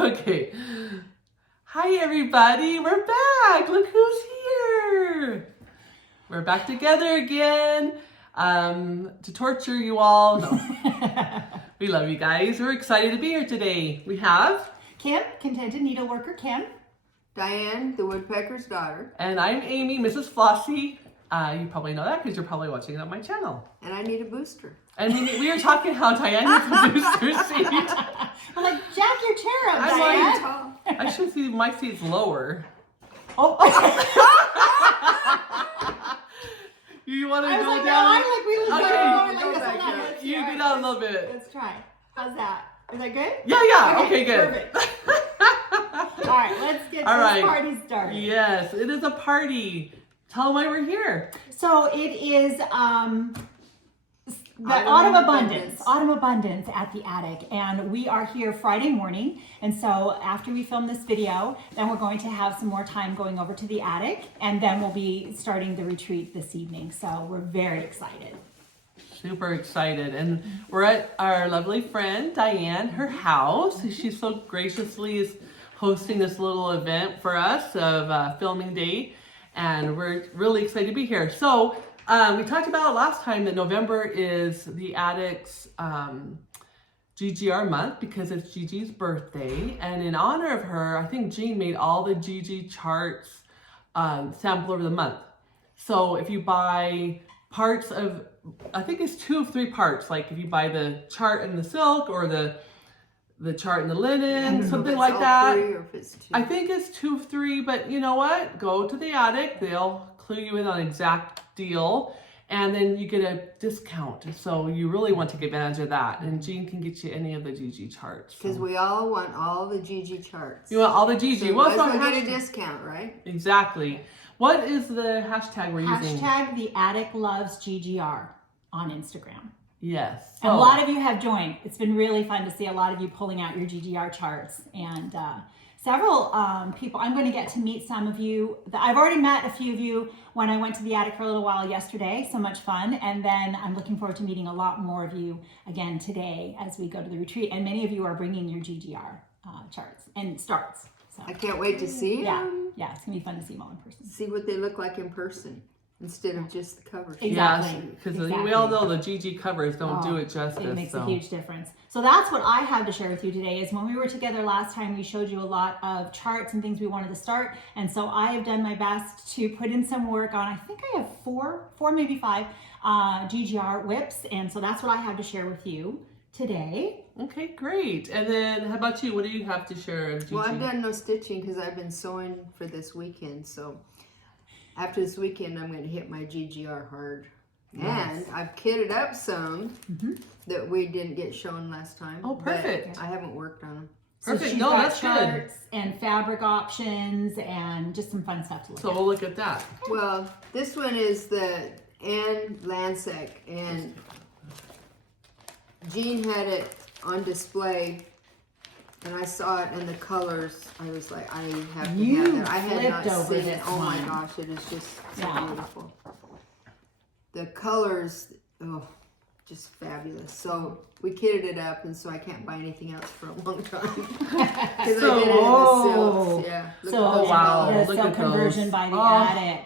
Okay. Hi, everybody. We're back. Look who's here. We're back together again to torture you all. No. We love you guys. We're excited to be here today. We have Kim, contented needleworker Kim. Diane, the Woodpecker's daughter. And I'm Amy, Mrs. Flossie. You probably know that because you're probably watching it on my channel. And I need a booster. And we were talking how Diane needs a booster seat. I'm like, jack your chair up, I'm Diane. like, I should see my seat's lower. Oh. You want to I was go like, down? no, we was Okay. going like Go this. back You get down a little bit. Let's try. How's that? Is that good? Yeah. Okay, good. Perfect. All right, let's get this party started. Yes, it is a party. Tell them why we're here. So it is the Autumn Abundance at the attic, and we are here Friday morning. And so after we film this video, then we're going to have some more time going over to the attic, and then we'll be starting the retreat this evening. So we're very excited. Super excited. And we're at our lovely friend Diane, her house. She's so graciously is hosting this little event for us of filming day. And we're really excited to be here. So we talked about last time that November is the attic's GGR month because it's Gigi's birthday. And in honor of her, I think Jean made all the Gigi charts sample over the month. So if you buy parts of, I think it's 2 of 3 parts. Like if you buy the chart and the silk or the chart and the linen, something like that. I think it's 2 of 3, but you know what? Go to the attic. They'll clue you in on exact deal, and then you get a discount. So you really want to take advantage of that. And Jean can get you any of the Gigi charts. Because we all want all the Gigi charts. You want all the Gigi. So What's we'll get a discount, right? Exactly. What is the hashtag we're using? Hashtag the attic loves GGR on Instagram. Yes. And a lot of you have joined. It's been really fun to see a lot of you pulling out your GGR charts, and several people. I'm going to get to meet some of you. I've already met a few of you when I went to the attic for a little while yesterday. So much fun. And then I'm looking forward to meeting a lot more of you again today as we go to the retreat. And many of you are bringing your GGR charts and starts. So I can't wait to see them. Yeah, it's going to be fun to see them all in person. See what they look like in person instead of just the covers. Exactly. Because we all know the GG covers don't do it justice. It makes a huge difference. So that's what I have to share with you today is when we were together last time, we showed you a lot of charts and things we wanted to start. And so I have done my best to put in some work on, I think I have four, maybe 5 GGR whips. And so that's what I have to share with you today. Okay, great. And then how about you? What do you have to share, Gigi? Well, I've done no stitching because I've been sewing for this weekend. So after this weekend, I'm going to hit my GGR hard. Nice. And I've kitted up some that we didn't get shown last time. Oh, perfect. I haven't worked on them. Perfect. So she's got charts and fabric options and just some fun stuff to look at. So we'll look at that. Well, this one is the Anne Lansek, and Jean had it on display, and I saw it in the colors. I was like, I have to have that. I had not seen it. Oh my gosh, it is just so beautiful. The colors, oh, just fabulous. So we kitted it up, and so I can't buy anything else for a long time. Because I did it in the silks. Yeah. The silk conversion by the attic.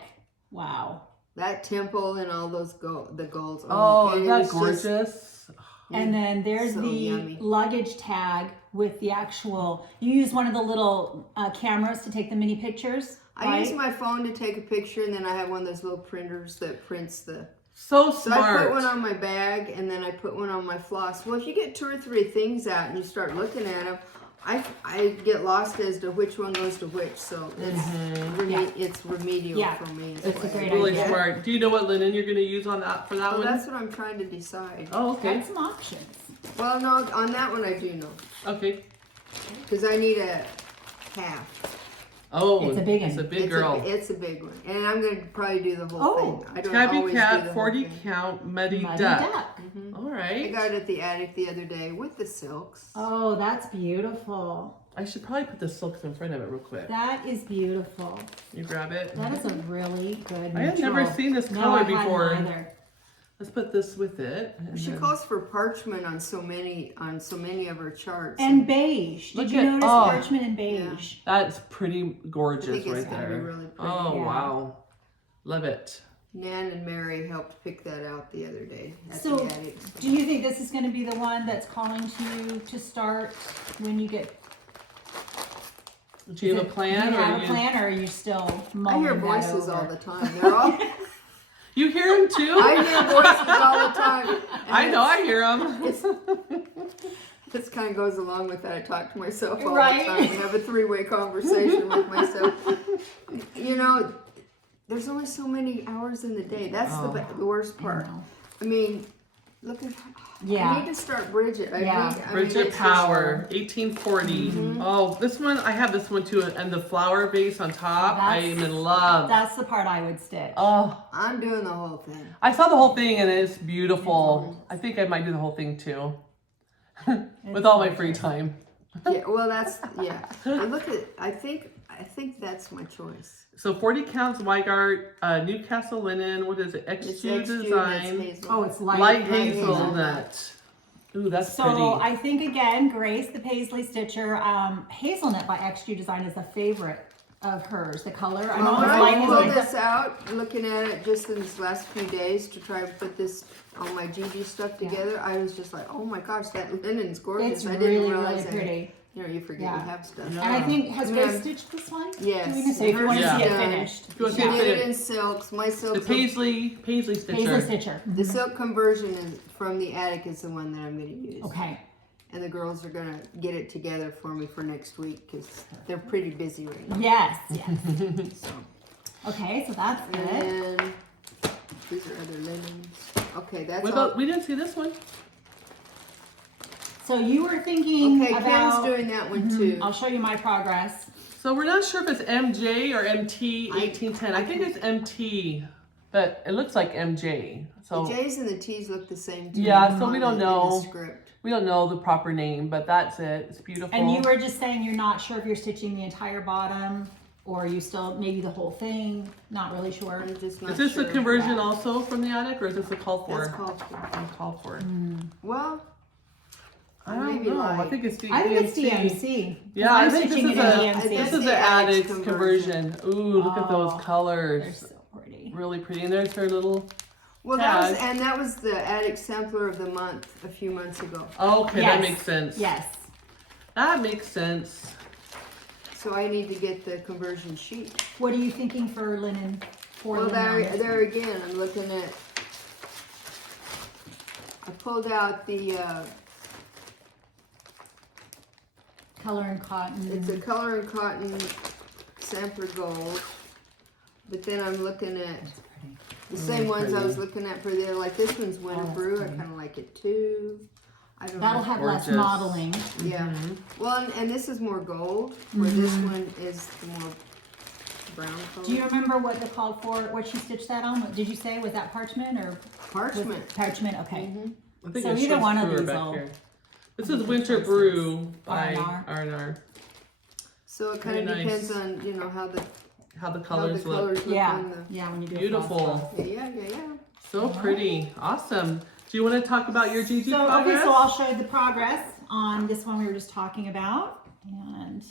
Wow. That temple and all those the golds. Oh, isn't that gorgeous? And then there's the yummy luggage tag with the actual, you use one of the little cameras to take the mini pictures, right? I use my phone to take a picture, and then I have one of those little printers that prints the... So smart. So I put one on my bag, and then I put one on my floss. Well, if you get 2 or 3 things out and you start looking at them, I get lost as to which one goes to which, so it's remedial for me. It's a great really idea. Smart. Do you know what linen you're going to use on that for that one? That's what I'm trying to decide. Oh, okay. Got some options. Well, no, on that one I do know. Okay. Because I need a half. Oh, it's a big one. It's a big girl. It's a big one. And I'm going to probably do the whole thing. I don't Tabby always Cat, do the 40 whole thing. count, Muddy Duck. Mm-hmm. All right. I got it at the attic the other day with the silks. Oh, that's beautiful. I should probably put the silks in front of it real quick. That is beautiful. You grab it. That is a really good I had never seen this color before. Let's put this with it. and She then- calls for parchment on so many of her charts. And beige. Did Look you at- notice oh. parchment and beige? That's pretty I gorgeous think it's right gonna be there. really pretty. Oh, Yeah. wow. Love it. Nan and Mary helped pick that out the other day at So, the attic. do you think this is going to be the one that's calling to you to start when you get? Do you have a plan? Do you have or a plan, or are you still I mulling hear that voices over? all the time. They're all. You hear them too? I hear voices all the time. and I know, I hear them. This kind of goes along with that. I talk to myself all Right. the time and have a three-way conversation with myself. You know, there's only so many hours in the day. That's the worst part. know. I mean, look at. Yeah. I need to start Bridget. Yeah. Bridget Power, 1840. Oh, this one, I have this one too, and the flower base on top. I am in love. That's the part I would stitch. Oh, I'm doing the whole thing. I saw the whole thing and it's beautiful. I think I might do the whole thing too. With all my free time. Yeah. Well, that's But look at. I think that's my choice. So 40 counts Weigart, Newcastle linen. What is it? It's XG XG, design. that's hazel. Oh, it's light, Light hazelnut. hazelnut. Ooh, that's So pretty. I think again, Grace, the Paisley Stitcher, Hazelnut by XG Design is a favorite of hers. The color. I'm Well, always when I liking pulled like this out, looking at it just in these last few days to try to put this all my GG stuff together, I was just like, oh my gosh, that linen's gorgeous. It's I didn't really, realize really that. pretty. You know, you forget Yeah. you have stuff. And I think, has I mean, Grace stitched this one? Yes. So if you want to Yeah. see it Done. finished. If you want to She see it did it fit. in silks. My The silks. Paisley Paisley Stitcher. Stitcher. The silk conversion is from the attic is the one that I'm going to use. Okay. And the girls are going to get it together for me for next week because they're pretty busy right now. Yes, yes. So. Okay, so that's good. And then these are other linens. Okay, that's What all. about, we didn't see this one. So you were thinking Okay, about, Ken's doing that one too. I'll show you my progress. So we're not sure if it's MJ or MT 1810. I think it's MT, but it looks like MJ. So The J's and the T's look the same to Yeah, me so we on don't in the know. script. we don't know the proper name, but that's it. It's beautiful. And you were just saying you're not sure if you're stitching the entire bottom or you still, maybe the whole thing, not really sure. I'm just not Is this sure. the conversion also from the attic, or is this a call for? That's called for. Call for. Well, I don't maybe know. like- I think it's DMC. I think it's DMC. Yeah, I'm I think this stitching is it in a DMC. this That's is the the attic's attic's conversion. Ooh, look at those Oh, colors. They're so pretty. Really pretty. And there's her little. well, Tag. that was the attic sampler of the month a few months ago. Okay, Yes. that makes sense. Yes. That makes sense. So I need to get the conversion sheet. What are you thinking for linen? For Well, linen on this there one? again, I'm looking at. I pulled out the. Color and cotton. It's a color and cotton sampler gold, but then I'm looking at the same ones I was looking at for the like this one's winter that's brew. I pretty. kind of like it too. I don't That'll know. have less Gorgeous. modeling. Yeah. Well, and this is more gold, where this one is the more brown color. Do you remember what they called for, what you stitched that on? What did you say? Was that parchment or? Parchment. Was parchment, okay. I think So it either shows one of through these back will- here. This I is think Winter it's Brew by R&R. R&R. So it kind of Very nice. depends on how the How the how colors the look. colors look Yeah, on the. yeah, when you do a Beautiful. cross stitch. Yeah. So pretty. Awesome. Do you want to talk about your GG So, progress? okay, so I'll show you the progress on this one we were just talking about. And,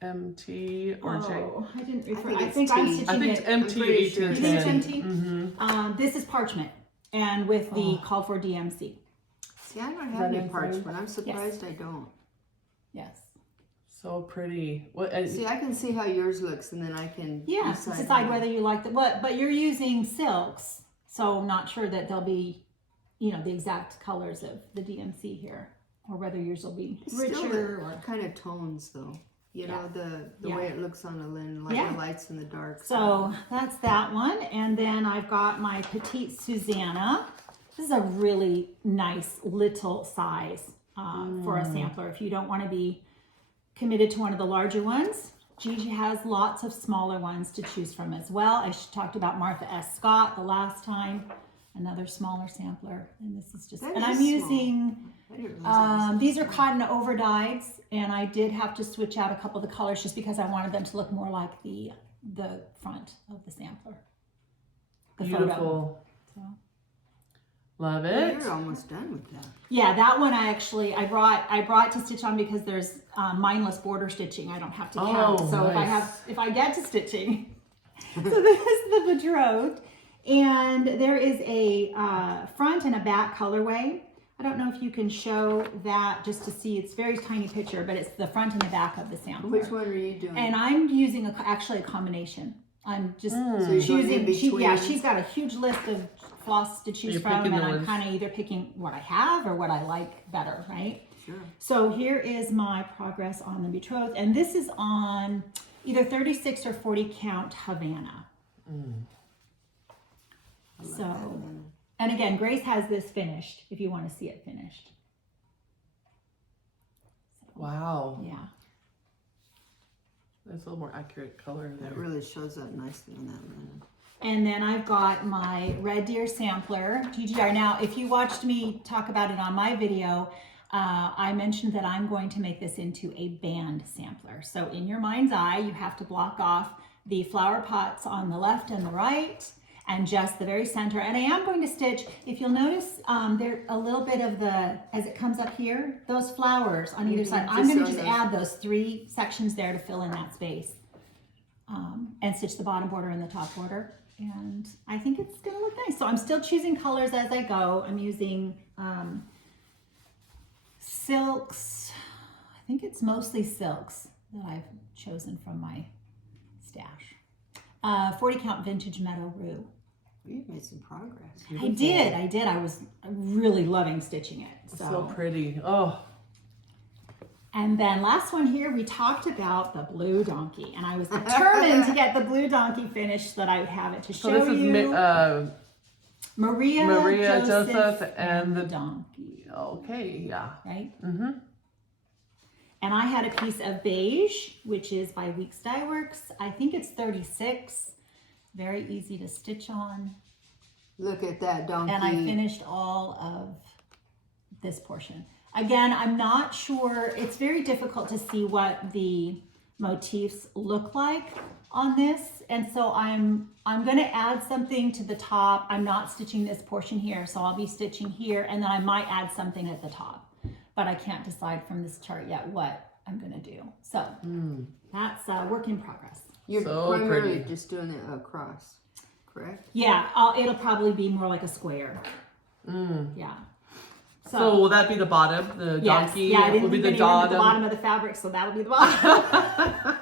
MT or J? oh, I didn't refer, think I it's think I'm T. stitching I think it's it. MT I'm pretty sure. You think it's 1810. MT? This is parchment and with the called for DMC. See, I don't have any Running through. parchment. I'm surprised I don't. Yes. So pretty. What? And See, I can see how yours looks, and then I can Yeah, decide whether you like the, but you're using silks, so I'm not sure that they'll be, the exact colors of the DMC here, or whether yours will be richer or. kind of tones though. You know the Yeah. way it looks on the linen, like Yeah. the lights and the darks. So that's that one, and then I've got my Petite Susanna. This is a really nice little size for a sampler. If you don't want to be committed to one of the larger ones, Gigi has lots of smaller ones to choose from as well. I talked about Martha S. Scott the last time, another smaller sampler, and this is just, That and is I'm small. using, I didn't realize these are cotton over dyes, and I did have to switch out a couple of the colors just because I wanted them to look more like the front of the sampler. The photo. beautiful. So. Love it. You're almost done with that. Yeah, that one I brought to stitch on because there's mindless border stitching. I don't have to count. Oh, So nice. if I get to stitching, so this is the betrothed, and there is a front and a back colorway. I don't know if you can show that just to see. It's a very tiny picture, but it's the front and the back of the sampler. Which one are you doing? And I'm using actually a combination. I'm just So you're going choosing. in between? She's got a huge list of floss to choose from, and I'm kind of either picking what I have or what I like better, right? Sure. So here is my progress on the betrothed, and this is on either 36 or 40 count Havana. So, and again, Grace has this finished if you want to see it finished. So, Wow. yeah. That's a little more accurate color That there. really shows up nicely on that one. And then I've got my Red Deer sampler, GGR. Now, if you watched me talk about it on my video, I mentioned that I'm going to make this into a band sampler. So in your mind's eye, you have to block off the flower pots on the left and the right, and just the very center. And I am going to stitch, if you'll notice, there a little bit of the, as it comes up here, those flowers on either side. I'm going to just add those 3 sections there to fill in that space. And stitch the bottom border and the top border. And I think it's going to look nice. So I'm still choosing colors as I go. I'm using silks. I think it's mostly silks that I've chosen from my stash. 40 count vintage meadow rue. You've made some progress. I did. I was really loving stitching it. So pretty. Oh. And then last one here, we talked about the blue donkey, and I was determined to get the blue donkey finished so that I would have it to show So this you. is Maria, Joseph, and the donkey. Okay, yeah. Right? Mm-hmm. And I had a piece of beige, which is by Weeks Dye Works. I think it's 36. Very easy to stitch on. Look at that donkey. And I finished all of this portion. Again, I'm not sure. It's very difficult to see what the motifs look like on this. And so I'm going to add something to the top. I'm not stitching this portion here, so I'll be stitching here, and then I might add something at the top. But I can't decide from this chart yet what I'm going to do. So that's a work in progress. You're So primarily pretty. just doing it across, correct? Yeah, it'll probably be more like a square. Yeah. So will that be the bottom? The donkey yeah, I didn't will be leave the any room at the bottom. bottom of the fabric, so that'll be the bottom.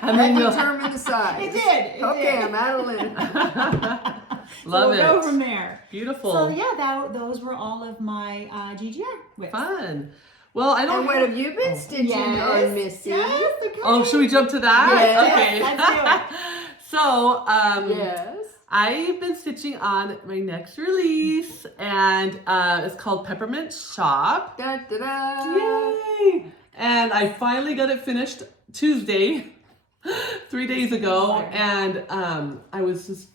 And then That you'll determined the size. It did. Okay, I'm out of linen. love we'll it. go from there. Beautiful. So yeah, those were all of my GGR whips. Fun. Well, I don't. And what have you been stitching on, Missy? Yes, okay. Oh, should we jump to that? Yes, Okay. let's do it. So, Yes. I've been stitching on my next release, and it's called Peppermint Shop. Da, da, da. Yay! And I finally got it finished Tuesday, 3 days ago, and I was just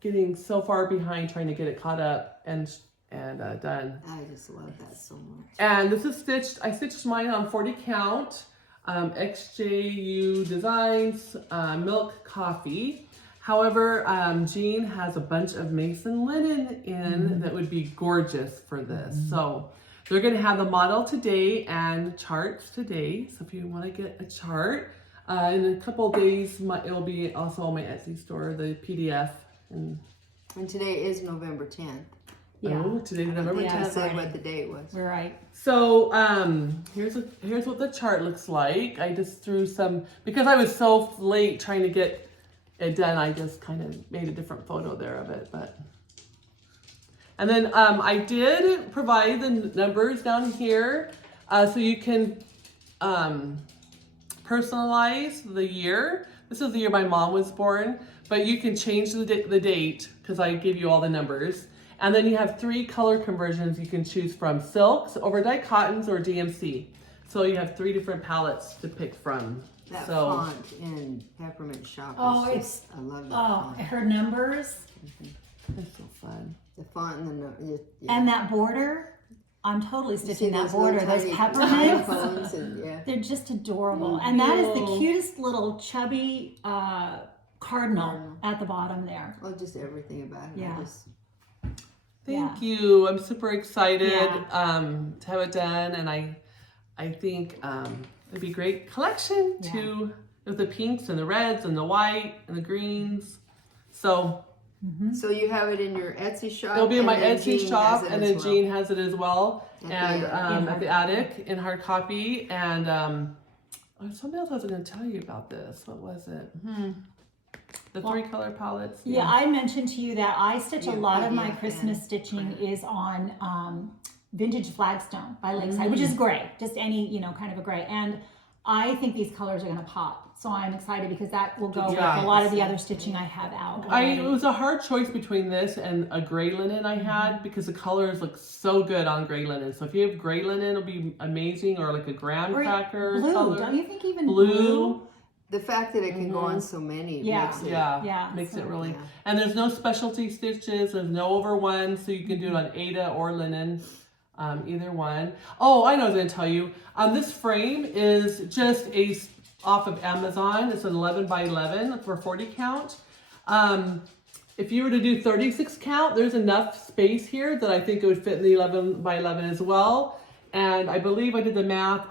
getting so far behind trying to get it caught up and done. I just love that so much. And this is stitched, I stitched mine on 40 count, XJU Designs, Milk Coffee. However, Jean has a bunch of Mason linen in that would be gorgeous for this. So they're gonna have the model today and charts today. So if you wanna get a chart, in a couple of days, it'll be also on my Etsy store, the PDF. And today is November 10th. Yeah. oh, today's November I 10th. said what the date was. We're right. So here's what the chart looks like. I just threw some, because I was so late trying to get it done, I just kind of made a different photo there of it. And then I did provide the numbers down here so you can personalize the year. This is the year my mom was born, but you can change the date because I gave you all the numbers. And then you have 3 color conversions you can choose from: silks, overdyed cottons, or DMC. So you have 3 different palettes to pick from. That So font in Peppermint Shop. Oh, is it's just, I love that oh, font. her numbers it's so fun. The font and the and that border. I'm totally You see stitching that those border. little Those tiny peppermints. cones and, yeah. They're just adorable. And that is the Beautiful. cutest little chubby cardinal at the bottom there. Well, just everything about it. Yeah. Thank you. I'm super excited Yeah. to have it done, and I think it'd be a great collection to with the pinks and the reds and the white and the greens. So So you have it in your Etsy shop? it'll be in my and then Etsy Jean shop, has it and as then well. Jean has it as well, and At at the attic in hard copy. And something else I was going to tell you about this. What was it? The 3-color palettes. Yeah, I mentioned to you that I stitch a lot of my PDF Christmas and stitching print. is on vintage flagstone by Lakeside, which is gray, just any, kind of a gray. And I think these colors are going to pop. So I'm excited because that will go with a lot of the other stitching I have out. It was a hard choice between this and a gray linen I had because the colors look so good on gray linen. So if you have gray linen, it'll be amazing, or like a graham cracker blue, color. don't you think even Blue. The fact that it can go on so many makes it. Makes it really. Yeah. And there's no specialty stitches. There's no over one, so you can do it on Aida or linen, either one. Oh, I know what I was going to tell you. This frame is just off of Amazon. It's an 11 by 11 for 40 count. If you were to do 36 count, there's enough space here that I think it would fit in the 11 by 11 as well. And I believe I did the math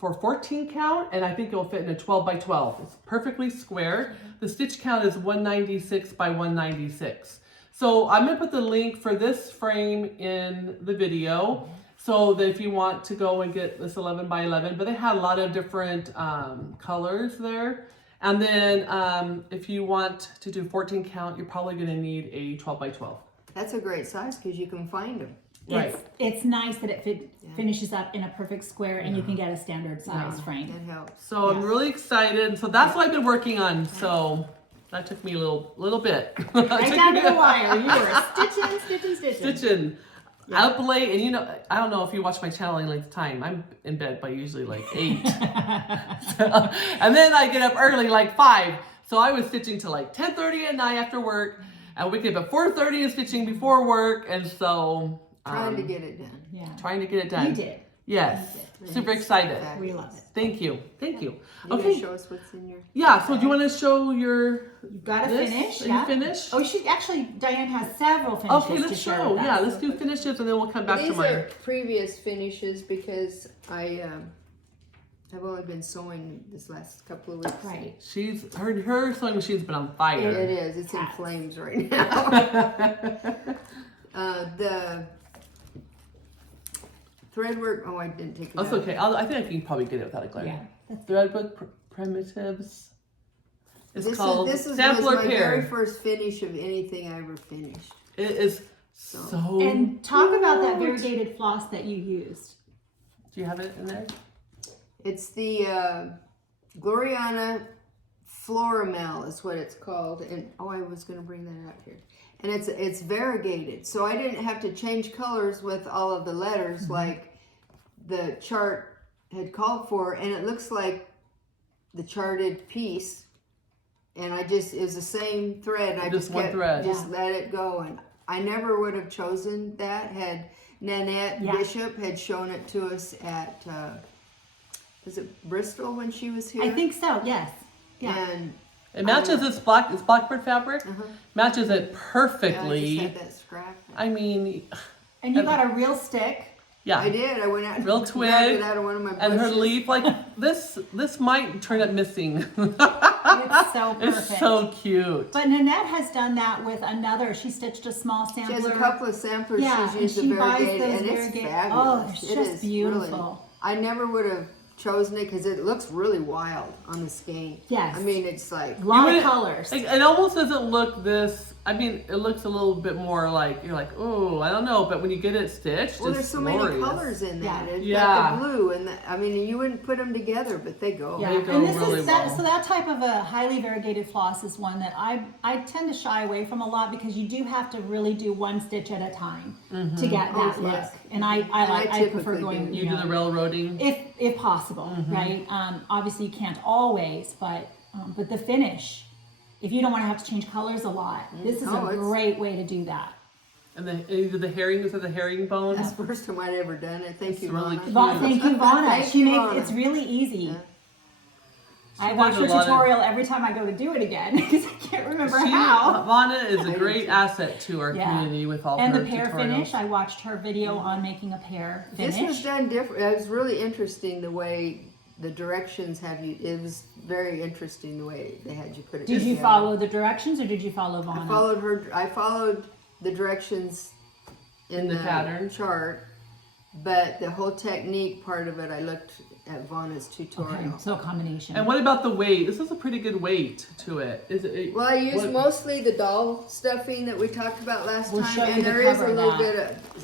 for 14 count, and I think it will fit in a 12 by 12. It's perfectly square. The stitch count is 196 by 196. So I'm gonna put the link for this frame in the video, so that if you want to go and get this 11 by 11, but they had a lot of different colors there. And then if you want to do 14 count, you're probably gonna need a 12 by 12. That's a great size because you can find them. Right. It's nice that it finishes up in a perfect square and you can get a standard size frame. That helps. So I'm really excited. So that's what I've been working on. So that took me a little bit. Right down to the wire. You were stitching. Stitching. Up late, and I don't know if you watch my channel any length of time. I'm in bed by usually like 8. And then I get up early, like 5. So I was stitching till like 10:30 at night after work. And we get up at 4:30 and stitching before work. And so Trying to get it done. Yeah. trying to get it done. You did. Yes. You did. Super excited. We love it. Thank you. You Okay. can show us what's in your. Yeah. So do you want to show your? You've got to this? finish. Are Yeah. you finished? Oh, actually, Diane has several finishes Okay, to let's share show. with us. Yeah, let's do finishes, and then we'll come back to These mine. are previous finishes because I've only been sewing this last couple of weeks. Right. She's her sewing machine's been on fire. It is. It's in Cats. flames right now. The thread work. Oh, I didn't take it That's out. okay. I think I can probably get it without a glare. Yeah. Threadbook Primitives. It's This called was Sampler my very Pair. first finish of anything I ever finished. It is so. And talk about that cute. variegated floss that you used. Do you have it in there? It's the Gloriana Floramel is what it's called. And I was going to bring that up here. And it's variegated, so I didn't have to change colors with all of the letters like the chart had called for. And it looks like the charted piece. And it was the same thread. And I Just one thread. Just let it go. And I never would have chosen that had Nanette Bishop had shown it to us at, was it Bristol when she was here? I think so, yes. Yeah. And It matches it's blackbird fabric. Matches it perfectly. I just had that scrap. I mean, And you got a real stick. yeah. I did. I went out Real and grabbed twig it out of one of my bushes. And her leaf, like this might turn up missing. It's so perfect. It's so cute. But Nanette has done that with another. She stitched a small sampler. She has a couple of samplers. Yeah, She's used and the she buys variegated, those and it's variegated- fabulous. oh, it's It just is beautiful. Really, I never would have chosen it because it looks really wild on the skein. Yes. I mean, it's like A lot of wouldn't- colors. Like, it almost doesn't look this. I mean, it looks a little bit more like you're like, oh, I don't know. But when you get it stitched, well, there's it's so glorious. many colors in that. Yeah. It's Yeah. got the blue and you wouldn't put them together, but they go. Yeah, They go and this really is that. well. So that type of a highly variegated floss is one that I tend to shy away from a lot because you do have to really do one stitch at a time to get that Oh, look. yes. And I prefer typically going. do. You do the railroading. if possible, right? Obviously you can't always, but the finish. If you don't want to have to change colors a lot, this is a great way to do that. And either the herrings or the herringbone. That's the first time I'd ever done it. Thank It's you, really Ronna. cute. Thank you, Vonna. Thank She you, makes Vonna. it's really easy. Yeah. I watch her tutorial every time I go to do it again because I can't remember how. Vonna is a great asset to our community with all and her the pear tutorials. finish. I watched her video on making a pear finish. This was done different. It was really interesting the way the directions have you. It was very interesting the way they had you put it. Did you follow the directions or did you follow Vonna? I followed the directions in the pattern chart, but the whole technique part of it, I looked at Vonna's tutorial. Okay, so a combination. And what about the weight? This is a pretty good weight to it. Is it? Well, I used mostly the doll stuffing that we talked about last We'll time, show you and the there is cover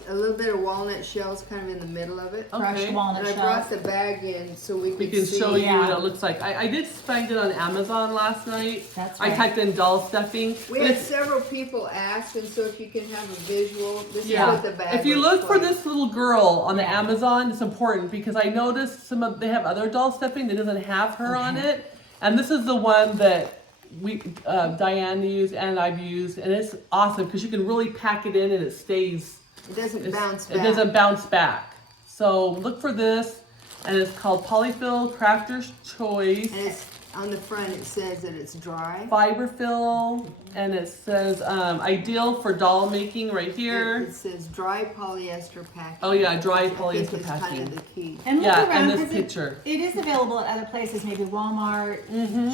a little bit of walnut shells kind of in the middle of it. Crushed walnut And I shells. brought the bag in so we We could can see. show you what it looks like. I did find it on Amazon last night. That's I right. typed in doll stuffing. We but had it's- several people ask, and so if you can have a visual, this is Yeah. what the bag If you looks look for like. this little girl on the Yeah. Amazon, it's important because I noticed they have other doll stuffing that doesn't have her on Okay. it, and this is the one that we Diane used and I've used, and it's awesome because you can really pack it in and it stays. It doesn't bounce back. It doesn't bounce back. So look for this, and it's called Polyfill Crafter's Choice. And it's on the front. It says that it's dry. Fiber fill, and it says ideal for doll making right here. It says dry polyester packing. Oh yeah, dry I think polyester it's kind packing. of the key. And look Yeah, around and this 'cause picture. It is available at other places, maybe Walmart.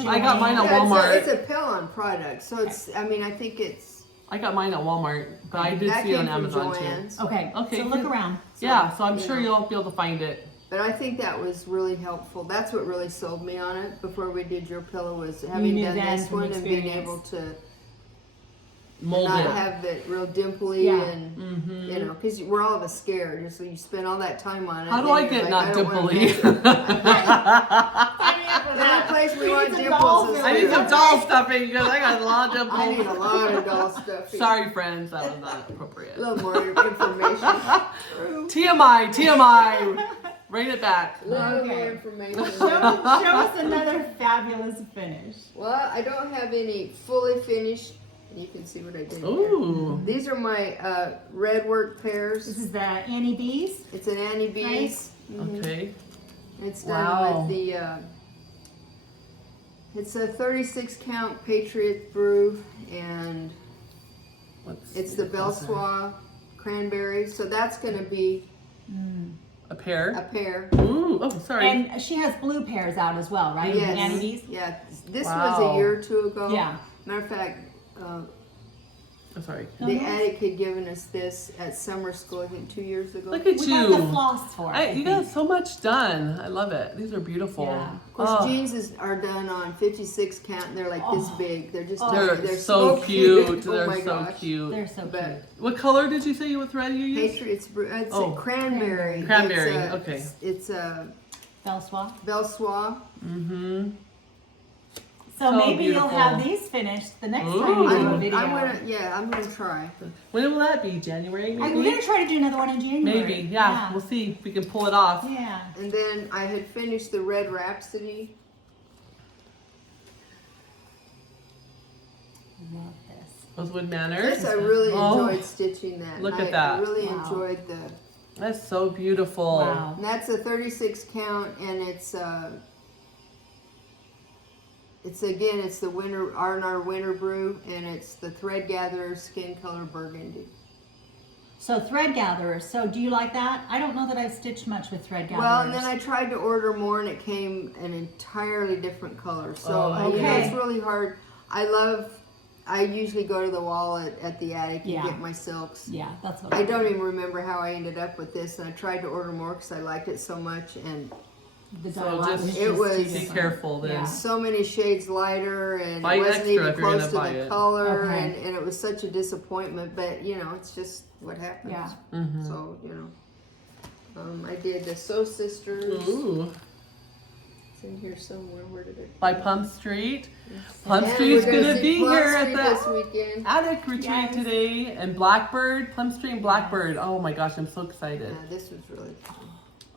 I got mine at Yeah, Walmart. It's a pill-on product, so it's. I mean, I think it's. I got mine at Walmart, but I did that see it on came from Amazon too. Joann's. Okay. Okay, So look good. around. Yeah, so I'm you sure know. you'll be able to find it. But I think that was really helpful. That's what really sold me on it before we did your pillow was having knew done then this from one and being experience. able to Mold not it. have it real dimply Yeah. and you know, because we're all of us scared. So you spend all that time on it. How do and I you're get like, not I don't wanna dimply? mess with it. The only place we want need some dolls dimples is I need here. some doll stuffing because I got a lot of dimples. I need a lot of doll stuff. Sorry, friends, that was not appropriate. A little more information. TMI. Bring it back. A little more Okay. information. Show us another fabulous finish. Well, I don't have any fully finished. You can see what I did here. Ooh. These are my red work This pears. is the Annie Bees. It's an Annie Bees. Mhm. Okay. It's done Wow. with the. It's a 36 count Patriot brew, and Let's it's see the if that's Belsois cranberry. So that's going to be a pear. a pear. Ooh. Oh, sorry. And she has blue pears out as well, right? Yes. Annie Bees. Yeah. This was Wow. a year or two ago. Yeah. Matter of fact, I'm sorry. the attic had given us this at summer school, I think 2 years ago. Look at We you. got the floss for it. You got so much done. I love it. These are beautiful. Yeah. Of course, Oh, jeans are done on 56 count, and they're like this big. They're just they're so cute. Oh They're my so gosh. cute. They're so But cute. What color did you say you thread you used? Patriots, it's Oh. a cranberry. Cranberry, It's a, okay. It's a Belsois. Belsois. Mm-hmm. So So maybe you'll beautiful. have these finished the next Ooh. time you do a I'm video. gonna try. When will that be? January maybe? We're gonna try to do another one in January. Maybe. Yeah. We'll see if we can pull it off. Yeah. And then I had finished the Red Rhapsody. Love this. Rosewood Manor. This I really Oh, enjoyed stitching that. look And at I that. really Wow. enjoyed the. That's so beautiful. Wow. And that's a 36 count, and it's again, it's the winter R&R Winter Brew, and it's the Thread Gatherer Skin Color Burgundy. So thread gatherers. So do you like that? I don't know that I've stitched much with thread gatherers. Well, and then I tried to order more, and it came an entirely different color. So Oh, you know, okay. it's really hard. I usually go to the wall at the attic and Yeah. get my silks. Yeah, that's what I don't even remember how I ended up with this, and I tried to order more because I liked it so much, and The So dialogue just- was It was- Be different. careful then. Yeah. so many shades lighter, and Buy it wasn't extra even if you're close gonna to buy the it. color, Okay. and it was such a disappointment. But you know, it's just what happens. Yeah. Mm-hmm. So you know, I did the Sew Sisters. Ooh. It's in here somewhere. Where did it? By Plum Street. Plum And Street's we're gonna see be Plum here Street at this the weekend. attic retreat Yes. today. And Blackbird, Plum Street and Blackbird. Oh my gosh, I'm so excited. Yeah, this was really fun.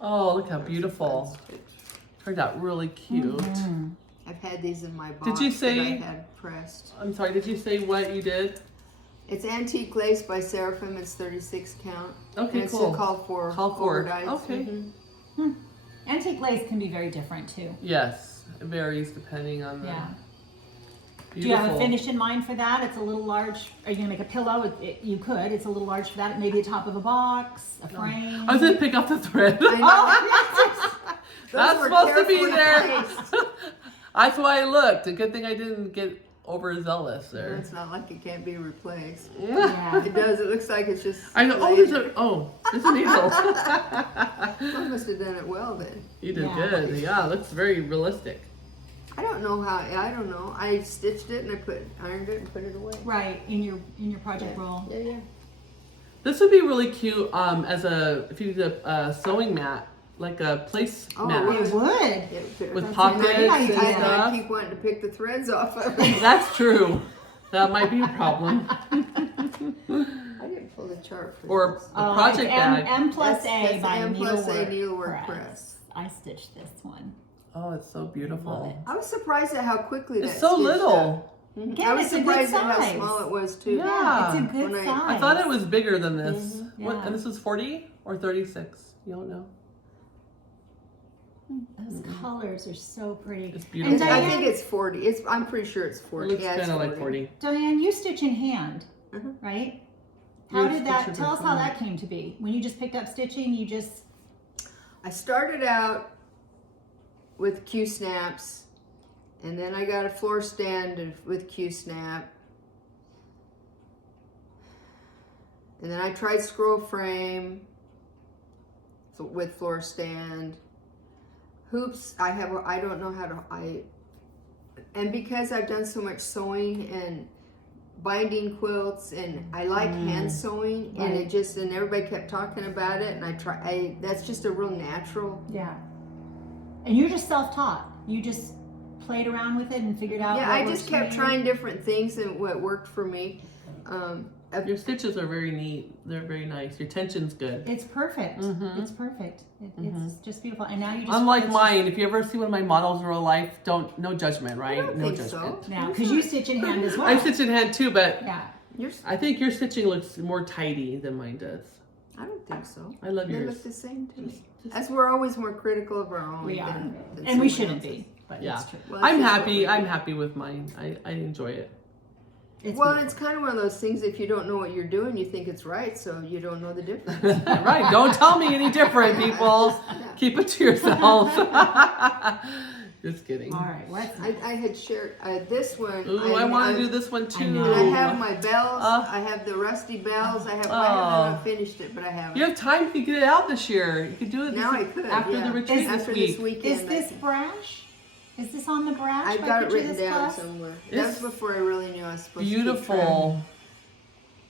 Oh, look how beautiful. Turned out really cute. Mm-hmm. I've had these in my box Did you that say- I had pressed. I'm sorry, did you say what you did? It's Antique Lace by Seraphim. It's 36 count. Okay, and it's cool. called for Called for. overdyes. Okay. Mhm. Antique lace can be very different too. Yes, it varies depending on the. Yeah. Beautiful. Do you have a finish in mind for that? It's a little large. Are you gonna make a pillow? You could. It's a little large for that. Maybe the top of a box, a frame. I was gonna pick up the thread. I know. That's were supposed to be carefully there. placed. That's why I looked. A good thing I didn't get overzealous there. It's not like it can't be replaced. Yeah. It does. It looks like it's just. I know. Oh, there's a needle. I must have done it well then. You did Yeah. good. Yeah, it looks very realistic. I don't know how. I don't know. I stitched it and I ironed it and put it away. Right in your project roll. Yeah, yeah. This would be really cute as if you did a sewing mat, like a place Oh, mat. it It would. With That's pockets a great and idea. stuff. I keep wanting to pick the threads off of it. That's true. That might be a problem. I didn't pull the chart for Or this. a project bag. M plus A That's by M plus A Needlework Needlework Press. I stitched this one. Oh, it's so Love beautiful. it. I was surprised at how quickly It's that so stitched little. up. Mhm. Again, I was it's a good surprised at how size. small it was too. Yeah. It's a good When I- size. I thought it was bigger than this. What? Yeah. And this is 40 or 36? You don't know. Those colors are so pretty. It's And beautiful. I Diane, think it's 40. I'm pretty sure it's It 40. looks Yeah, it's kind of like 40. Diane, you stitch in hand, Mhm. right? How Your did that? stitches Tell are us how fun. that came to be. When you just picked up stitching, you just I started out with Q snaps, and then I got a floor stand with Q snap, and then I tried scroll frame with floor stand. Hoops, I don't know how to and because I've done so much sewing and binding quilts, and I like hand sewing, and Right. and everybody kept talking about it, and that's just a real natural. yeah. And you're just self-taught. You just played around with it and figured out. Yeah, what I works just for kept you. trying different things and what worked for me. Your stitches are very neat. They're very nice. Your tension's good. It's perfect. Mhm. It's perfect. It's just beautiful. And now you just Unlike it's mine, if you ever see one of my models in real life, no judgment, right? I don't No think judgment. so. now because you stitch in hand as well. I stitch in hand too, but Yeah. I think your stitching looks more tidy than mine does. I don't think so. I love They yours. look the same to me. As we're always more critical of our own. We are, than and we someone shouldn't else's. be, but Yeah. it's true. Well, that's I'm just what happy. we I'm do. happy with mine. I enjoy it. It's Well, beautiful. it's kind of one of those things. If you don't know what you're doing, you think it's right, so you don't know the difference. Right. Don't tell me any different, people. Yeah. Keep it to yourselves. Just kidding. All right. What's I had shared this one. Ooh, I want to do this one too. know. And I have my bells. Uh, I have the rusty bells. I have not finished it, but I have. You have time to get it out this year. You could do it Now this, I could, after yeah. the retreat After this this week. weekend. is this brash? Is this on the brash? I've by got it Picture written This down Class? somewhere. It's That's before I really knew I was supposed to keep track. Beautiful.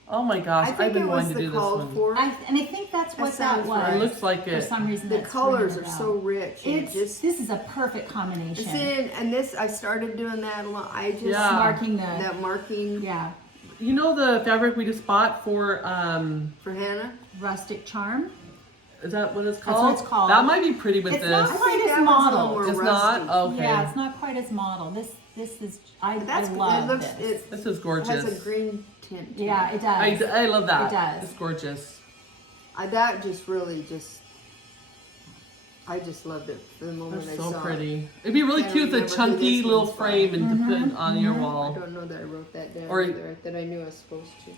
Oh my gosh, I I've think been it was wanting to do the this called one. for. And I think that's what that sounds was. right. It looks like For it. some reason, The that's colors ringing are a so bell. rich. And It's just this is a perfect combination. and this I started doing that a lot. I just Yeah. Marking the that marking yeah You know the fabric we just bought for for Hannah. rustic charm. is that what it's That's called? what it's called. That might be pretty with It's this. not I quite think as that one's a little model. more It's rusty. not? Okay. Yeah, it's not quite as model. This is I That's love it looks this. it This is has gorgeous. a green tint. to Yeah, it. it does. I love that. It does. It's gorgeous. That just really I just loved it from the moment That's I so saw it. pretty. It'd be really I cute with remember a who chunky this little one's by. frame and to put Mhm, on your mhm. I wall. don't know that I wrote that down Or- either. That I knew I was supposed to.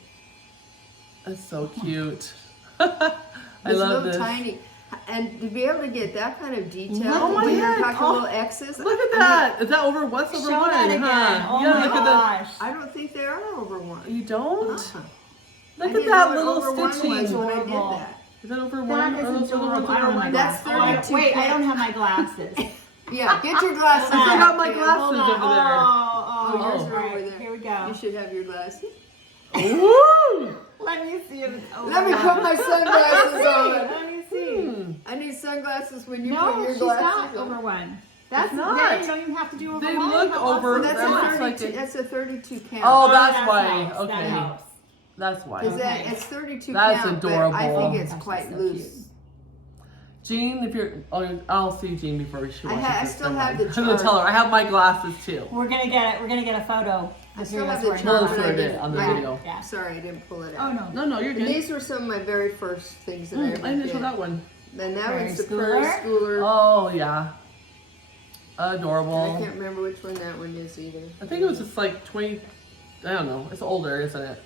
That's so cute. I This love little this. tiny, and to be able to get that kind of detail Oh my when you're heck. talking Oh, little X's. Look at I mean, that. Is that over what's over Show one? that again. Huh? Oh yeah, my look at gosh. I don't think they are over one. that. You don't? Uh-huh. Look I at didn't that know what little over one stitching. was when I did Adorable. that. Is that over one? That Are is those little adorable. ones I don't over have my one? That's glasses. 32 Wait, I pence. don't have my glasses. Yeah, get your glasses. I out, got my Kim. glasses Hold on. over there. Oh, Oh, yours all are right, over there. Here we go. You should have your glasses. Woo! Let me see if it's over. Let me put my sunglasses on. Let me see. I need sunglasses when you put No, your she's not glasses over on. one. That's not. Then you don't even have to do over They one. look How over- awesome That's is that a looks that? 30 32. like That's a 32 count. Oh, that's that why. helps. Okay. That helps. That's why. Because Okay. it's 32 That's count, adorable. but I think it's Gosh, quite that's so loose. cute. Jean, if you're, I'll see Jean before she watches I this. still Never have mind. the I'm gonna chart. tell her I have my glasses too. We're gonna get it. We're gonna get a photo. I of still yours have the wearing We'll chart. that. but I insert it didn't- on the yeah. video. Yeah. Sorry, I didn't pull it Oh out. no. No, you're And good. these were some of my very first things that I I ever didn't did. show that one. Then that Prairie one's the Schooler. Prairie Schooler. Oh yeah, adorable. I can't remember which one that one is either. I think it was just like 20. I don't know. It's older, isn't it?